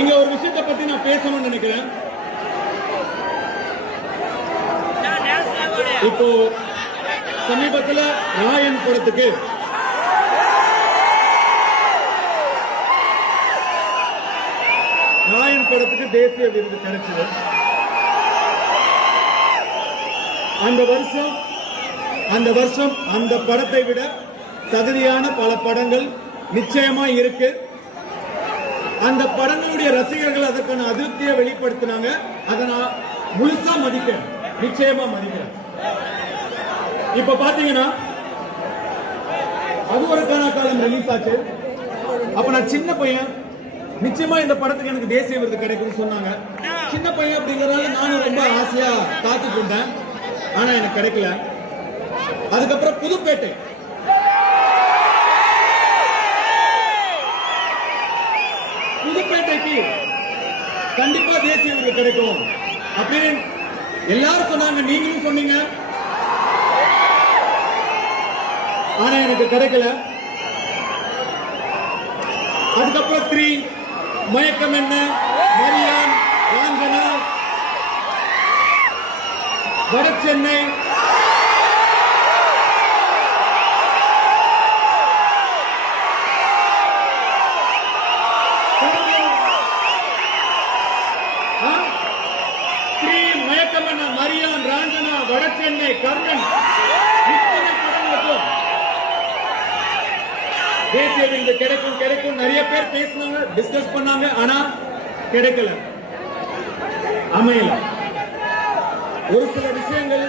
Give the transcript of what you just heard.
இங்க ஒரு விஷயத்தை பத்தி நான் பேசணும்னு நினைக்கிறேன். இப்போ சமீபத்தில் ராயன் படத்துக்கு தேசிய விருது கிடைச்சது. அந்த வருஷம் அந்த படத்தை விட தகுதியான பல படங்கள் நிச்சயமா இருக்கு. அந்த படங்களுடைய ரசிகர்கள் அதற்கான அதிருப்தியை வெளிப்படுத்தினாங்க. அதை நான் முழுசா மதிக்கிறேன், நிச்சயமா மதிக்கிறேன். இப்ப பாத்தீங்கன்னா அது ஒரு காலம் ரிலீஸ் ஆச்சு. அப்ப நான் சின்ன பையன், நிச்சயமா இந்த படத்துக்கு எனக்கு தேசிய விருது கிடைக்கும்னு சொன்னாங்க. சின்ன பையன் அப்படிங்கறதால நானும் ரொம்ப ஆசையா காத்துட்டு இருந்தேன். ஆனா எனக்கு கிடைக்கல. அதுக்கப்புறம் புதுப்பேட்டைக்கு கண்டிப்பா தேசிய விருது கிடைக்கும் அப்படின்னு எல்லாரும் சொன்னாங்க, நீங்களும் சொன்னீங்க. ஆனா எனக்கு கிடைக்கல. அதுக்கப்புறம் 3, மயக்கம் என்ன, மரியான், ராஞ்சனா, வட சென்னை, மரியான், ராஞ்சனா, வட சென்னை, கர்ணன், இத்தனை படங்களுக்கும் தேசிய விருது கிடைக்கும் நிறைய பேர் பேசினாங்க, டிஸ்கஸ் பண்ணாங்க. ஆனா கிடைக்கல, அமையல. ஒரு சில விஷயங்கள்